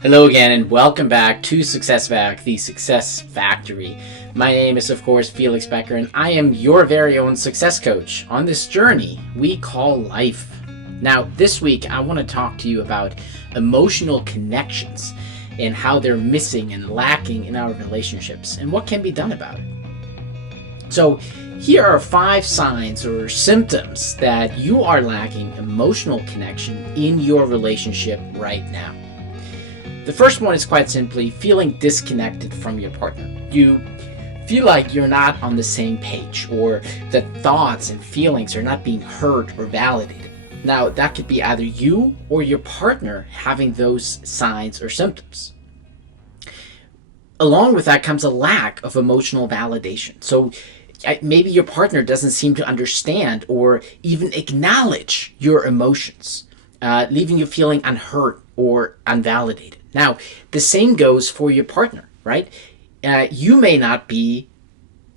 Hello again and welcome back to successWerk, the Success Factory. My name is of course Felix Becker and I am your very own success coach on this journey we call life. Now this week I want to talk to you about emotional connections and how they're missing and lacking in our relationships and what can be done about it. So here are 5 signs or symptoms that you are lacking emotional connection in your relationship right now. The first one is quite simply feeling disconnected from your partner. You feel like you're not on the same page, or that thoughts and feelings are not being heard or validated. Now, that could be either you or your partner having those signs or symptoms. Along with that comes a lack of emotional validation. So maybe your partner doesn't seem to understand or even acknowledge your emotions, leaving you feeling unheard or unvalidated. Now, the same goes for your partner, right? You may not be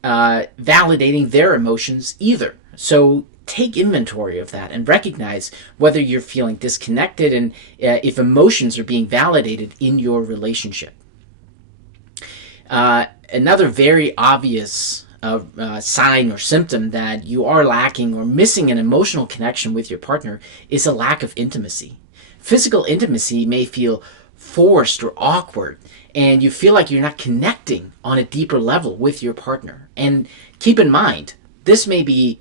validating their emotions either. So take inventory of that and recognize whether you're feeling disconnected and if emotions are being validated in your relationship. Another very obvious sign or symptom that you are lacking or missing an emotional connection with your partner is a lack of intimacy. Physical intimacy may feel forced or awkward, and you feel like you're not connecting on a deeper level with your partner. And keep in mind, this may be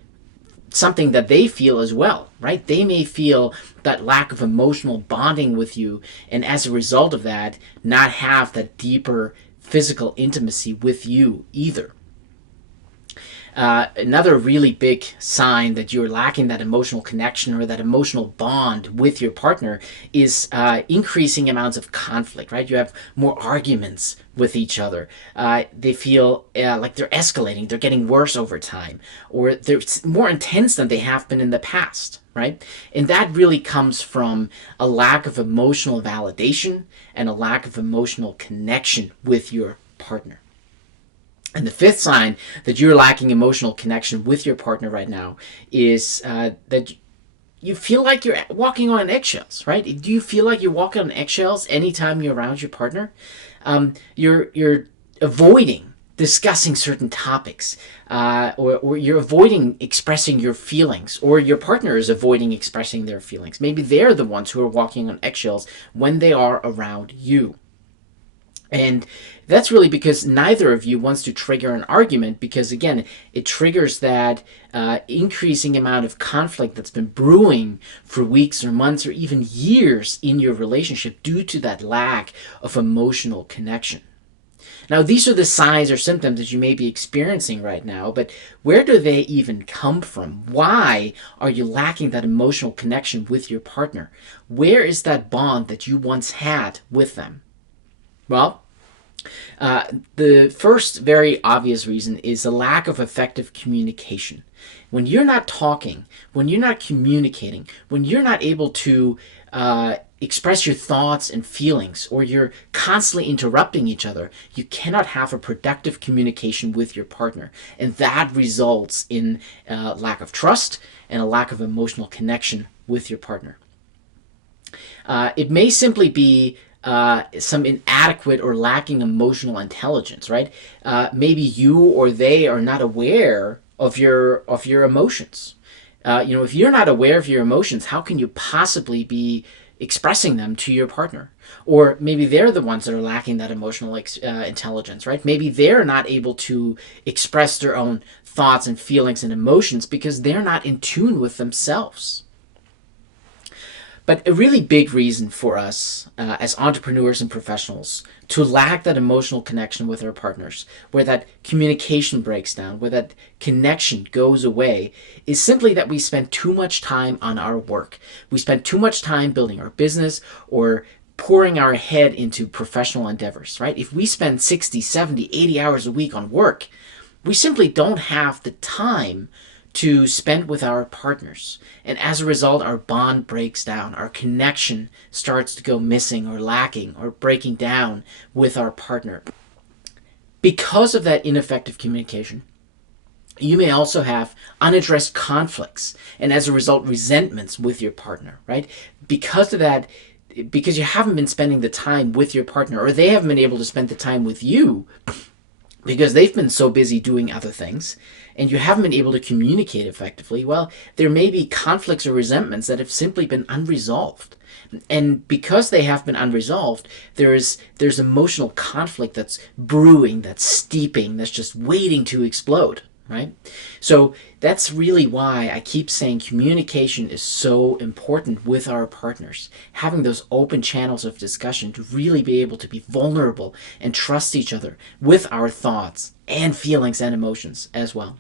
something that they feel as well, right? They may feel that lack of emotional bonding with you, and as a result of that, not have that deeper physical intimacy with you either. Another really big sign that you're lacking that emotional connection or that emotional bond with your partner is increasing amounts of conflict, right? You have more arguments with each other. They feel like they're escalating, they're getting worse over time, or they're more intense than they have been in the past, right? And that really comes from a lack of emotional validation and a lack of emotional connection with your partner. And the 5th sign that you're lacking emotional connection with your partner right now is that you feel like you're walking on eggshells, right? Do you feel like you're walking on eggshells anytime you're around your partner? You're avoiding discussing certain topics, or you're avoiding expressing your feelings, or your partner is avoiding expressing their feelings. Maybe they're the ones who are walking on eggshells when they are around you. And that's really because neither of you wants to trigger an argument, because again, it triggers that increasing amount of conflict that's been brewing for weeks or months or even years in your relationship due to that lack of emotional connection. Now, these are the signs or symptoms that you may be experiencing right now, but where do they even come from? Why are you lacking that emotional connection with your partner? Where is that bond that you once had with them? Well, the first very obvious reason is a lack of effective communication. When you're not talking, when you're not communicating, when you're not able to express your thoughts and feelings, or you're constantly interrupting each other, you cannot have a productive communication with your partner. And that results in a lack of trust and a lack of emotional connection with your partner. It may simply be some inadequate or lacking emotional intelligence, right? Maybe you or they are not aware of your emotions. If you're not aware of your emotions, how can you possibly be expressing them to your partner? Or maybe they're the ones that are lacking that emotional intelligence, right? Maybe they're not able to express their own thoughts and feelings and emotions because they're not in tune with themselves. But a really big reason for us as entrepreneurs and professionals to lack that emotional connection with our partners, where that communication breaks down, where that connection goes away, is simply that we spend too much time on our work. We spend too much time building our business or pouring our head into professional endeavors, right? If we spend 60, 70, 80 hours a week on work, we simply don't have the time to spend with our partners. And as a result, our bond breaks down. Our connection starts to go missing or lacking or breaking down with our partner. Because of that ineffective communication, you may also have unaddressed conflicts and as a result, resentments with your partner, right? Because of that because you haven't been spending the time with your partner, or they haven't been able to spend the time with you because they've been so busy doing other things, and you haven't been able to communicate effectively, well, there may be conflicts or resentments that have simply been unresolved. And because they have been unresolved, there's emotional conflict that's brewing, that's steeping, that's just waiting to explode, right? So that's really why I keep saying communication is so important with our partners. Having those open channels of discussion to really be able to be vulnerable and trust each other with our thoughts and feelings and emotions as well.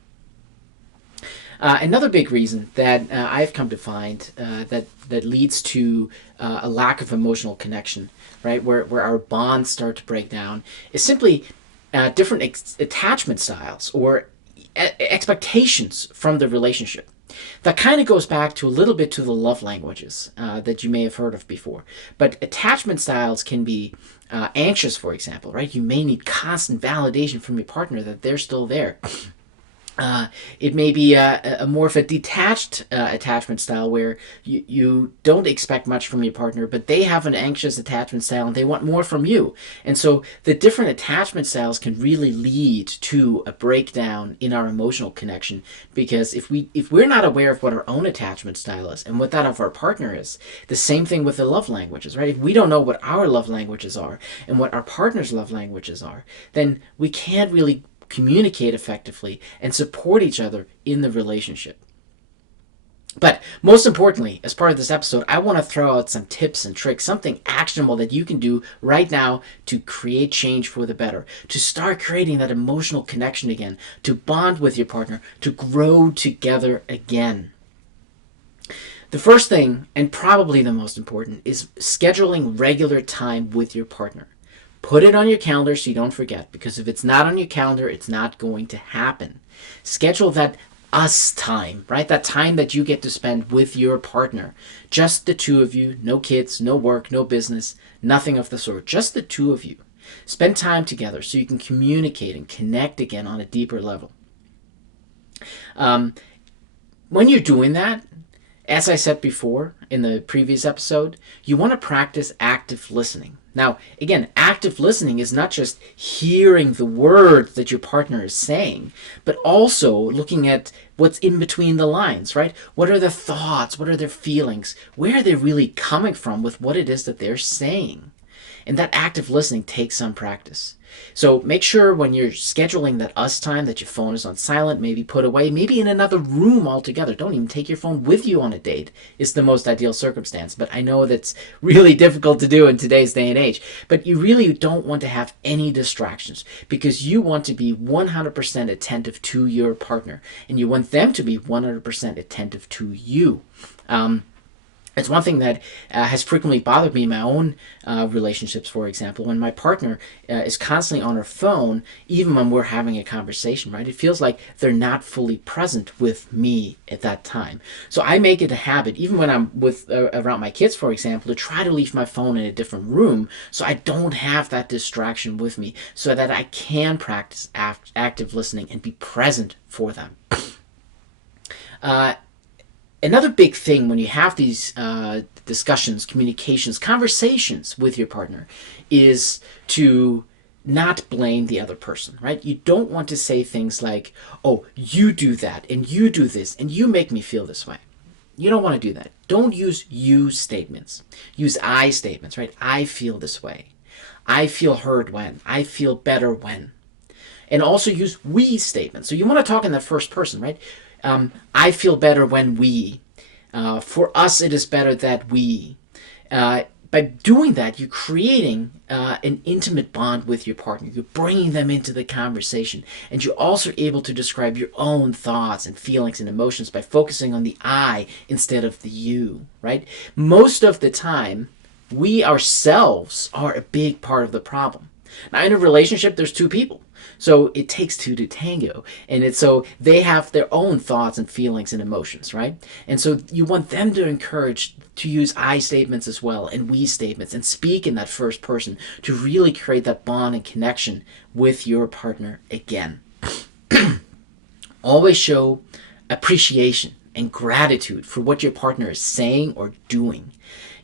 Another big reason that I've come to find that leads to a lack of emotional connection, right, where our bonds start to break down, is simply different attachment styles or expectations from the relationship. That kind of goes back to a little bit to the love languages that you may have heard of before. But attachment styles can be anxious, for example, right? You may need constant validation from your partner that they're still there. It may be a more of a detached attachment style where you don't expect much from your partner, but they have an anxious attachment style and they want more from you. And so the different attachment styles can really lead to a breakdown in our emotional connection, because if we're not aware of what our own attachment style is and what that of our partner is, the same thing with the love languages, right? If we don't know what our love languages are and what our partner's love languages are, then we can't really communicate effectively and support each other in the relationship. But most importantly, as part of this episode, I want to throw out some tips and tricks, something actionable that you can do right now to create change for the better, to start creating that emotional connection again, to bond with your partner, to grow together again. The first thing, and probably the most important, is scheduling regular time with your partner. Put it on your calendar so you don't forget, because if it's not on your calendar, it's not going to happen. Schedule that us time, right? That time that you get to spend with your partner. Just the two of you, no kids, no work, no business, nothing of the sort. Just the two of you. Spend time together so you can communicate and connect again on a deeper level. When you're doing that, as I said before in the previous episode, you want to practice active listening. Now, again, active listening is not just hearing the words that your partner is saying, but also looking at what's in between the lines, right? What are their thoughts? What are their feelings? Where are they really coming from with what it is that they're saying? And that active listening takes some practice. So make sure when you're scheduling that us time that your phone is on silent, maybe put away, maybe in another room altogether. Don't even take your phone with you on a date. It's the most ideal circumstance, but I know that's really difficult to do in today's day and age. But you really don't want to have any distractions, because you want to be 100% attentive to your partner, and you want them to be 100% attentive to you. It's one thing that has frequently bothered me in my own relationships, for example, when my partner is constantly on her phone, even when we're having a conversation, right? It feels like they're not fully present with me at that time. So I make it a habit, even when I'm with around my kids, for example, to try to leave my phone in a different room so I don't have that distraction with me, so that I can practice active listening and be present for them. Another big thing when you have these discussions, communications, conversations with your partner is to not blame the other person, right? You don't want to say things like, oh, you do that, and you do this, and you make me feel this way. You don't want to do that. Don't use you statements. Use I statements, right? I feel this way. I feel heard when. I feel better when. And also use we statements. So you want to talk in that first person, right? I feel better when we. For us, it is better that we. By doing that, you're creating an intimate bond with your partner. You're bringing them into the conversation. And you're also able to describe your own thoughts and feelings and emotions by focusing on the I instead of the you, right? Most of the time, we ourselves are a big part of the problem. Now, in a relationship, there's two people. So it takes two to tango. And so they have their own thoughts and feelings and emotions, right? And so you want them to encourage to use I statements as well, and we statements, and speak in that first person to really create that bond and connection with your partner again. Always show appreciation and gratitude for what your partner is saying or doing.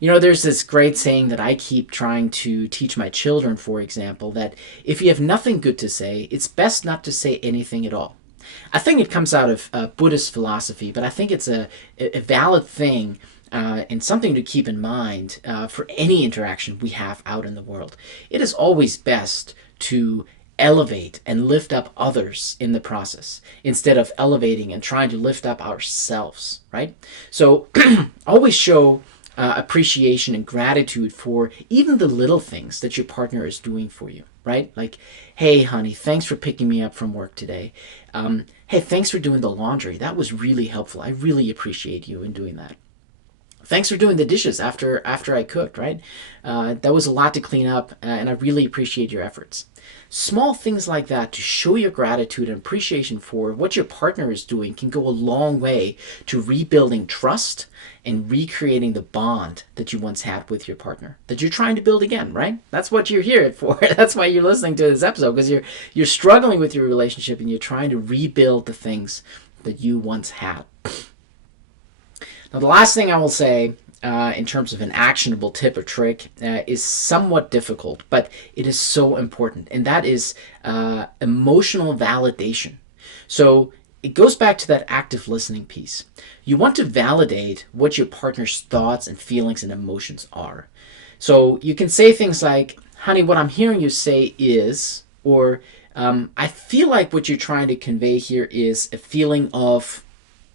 You know, there's this great saying that I keep trying to teach my children, for example, that if you have nothing good to say, it's best not to say anything at all. I think it comes out of Buddhist philosophy, but I think it's a valid thing and something to keep in mind for any interaction we have out in the world. It is always best to elevate and lift up others in the process instead of elevating and trying to lift up ourselves, right? So always show appreciation and gratitude for even the little things that your partner is doing for you, right? Like, hey, honey, thanks for picking me up from work today. Hey, thanks for doing the laundry. That was really helpful. I really appreciate you in doing that. Thanks for doing the dishes after I cooked, right? That was a lot to clean up, and I really appreciate your efforts. Small things like that to show your gratitude and appreciation for what your partner is doing can go a long way to rebuilding trust and recreating the bond that you once had with your partner that you're trying to build again, right? That's what you're here for. That's why you're listening to this episode, because you're struggling with your relationship and you're trying to rebuild the things that you once had. Now, the last thing I will say in terms of an actionable tip or trick is somewhat difficult, but it is so important, and that is emotional validation. So it goes back to that active listening piece. You want to validate what your partner's thoughts and feelings and emotions are. So you can say things like, honey, what I'm hearing you say is, or I feel like what you're trying to convey here is a feeling of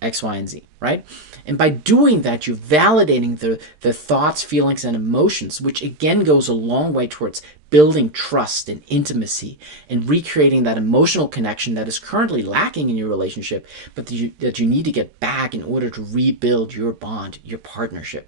X, Y, and Z, right? And by doing that, you're validating the thoughts, feelings, and emotions, which again goes a long way towards building trust and intimacy and recreating that emotional connection that is currently lacking in your relationship, but that you need to get back in order to rebuild your bond, your partnership.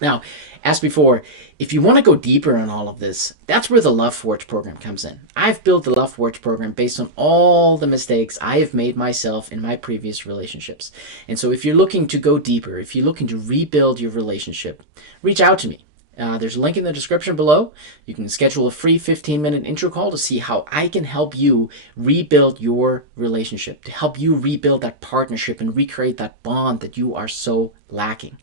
Now, as before, if you want to go deeper on all of this, that's where the Love Forge program comes in. I've built the Love Forge program based on all the mistakes I have made myself in my previous relationships. And so if you're looking to go deeper, if you're looking to rebuild your relationship, reach out to me. There's a link in the description below. You can schedule a free 15-minute intro call to see how I can help you rebuild your relationship, to help you rebuild that partnership and recreate that bond that you are so lacking.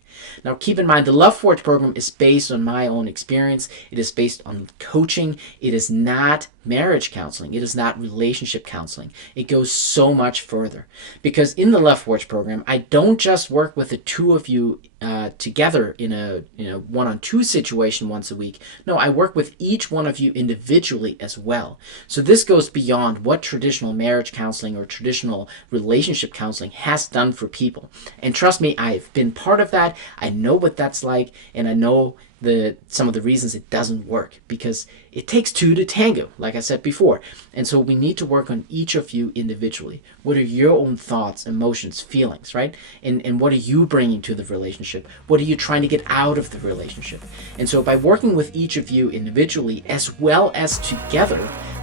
Now, keep in mind, the Love Forge program is based on my own experience. It is based on coaching. It is not marriage counseling. It is not relationship counseling. It goes so much further. Because in the Love Forge program, I don't just work with the two of you together in a one-on-two situation once a week. No, I work with each one of you individually as well. So this goes beyond what traditional marriage counseling or traditional relationship counseling has done for people. And trust me, I've been part of that. I know what that's like, and I know some of the reasons it doesn't work, because it takes two to tango, like I said before. And so we need to work on each of you individually. What are your own thoughts, emotions, feelings, right? And what are you bringing to the relationship? What are you trying to get out of the relationship? And so by working with each of you individually as well as together,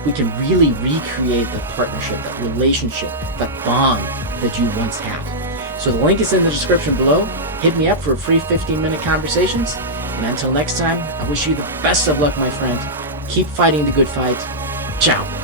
we can really recreate that partnership, that relationship, that bond that you once had. So the link is in the description below. Hit me up for a free 15-minute conversations. And until next time, I wish you the best of luck, my friend. Keep fighting the good fight. Ciao.